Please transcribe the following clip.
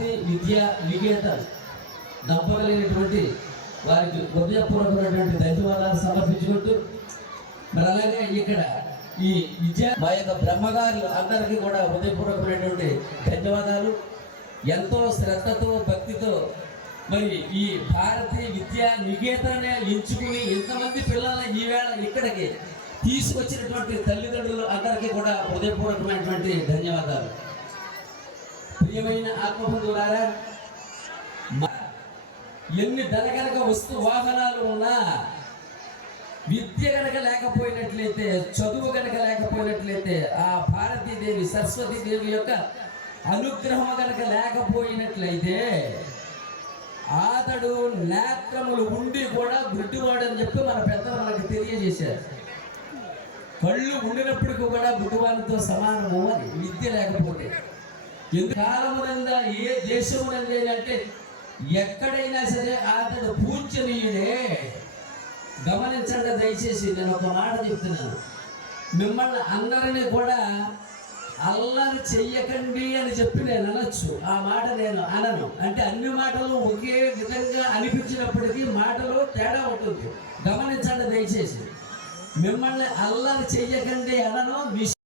జాతి విద్య విజేత దంపతులైనటువంటి వారికి హృదయపూర్వకమైనటువంటి ధన్యవాదాలు సమర్పించుకుంటూ మరి అలాగే ఇక్కడ ఈ విద్యా మా యొక్క బ్రహ్మగారు అందరికీ కూడా హృదయపూర్వకమైనటువంటి ధన్యవాదాలు. ఎంతో శ్రద్ధతో భక్తితో మరి ఈ భారతీయ విద్యా నికేతనే ఎంచుకుని ఇంతమంది పిల్లల్ని ఈవేళ ఇక్కడికి తీసుకొచ్చినటువంటి తల్లిదండ్రులు అందరికీ కూడా హృదయపూర్వకమైనటువంటి ధన్యవాదాలు. ప్రియమైన ఆత్మబంధువులారా ద్వారా ఎన్ని కనుక వస్తు వాహనాలు ఉన్నా విద్య గనక లేకపోయినట్లయితే చదువు గనక లేకపోయినట్లయితే ఆ భారతీదేవి సరస్వతీదేవి యొక్క అనుగ్రహం కనుక లేకపోయినట్లయితే అతడు నేత్రములు ఉండి కూడా గుడ్డివాడు అని చెప్పి మన పెద్దలు మనకు తెలియజేశారు. కళ్ళు ఉండినప్పటికీ కూడా గుడ్డివాడితో సమానము అని విద్య లేకపోతే. కాలమునంద ఏ దేశమునందే అంటే ఎక్కడైనా సరే అతడు పూజనీయుడే గమనించండి దయచేసి నేను ఒక మాట చెప్తున్నాను. మిమ్మల్ని అందరినీ కూడా అల్లరి చెయ్యకండి అని చెప్పి నేను అనొచ్చు. ఆ మాట నేను అనను. అంటే అన్ని మాటలు ఒకే విధంగా అనిపించినప్పటికీ మాటలో తేడా ఉంటుంది. గమనించండి దయచేసి. మిమ్మల్ని అల్లరి చెయ్యకండి అనను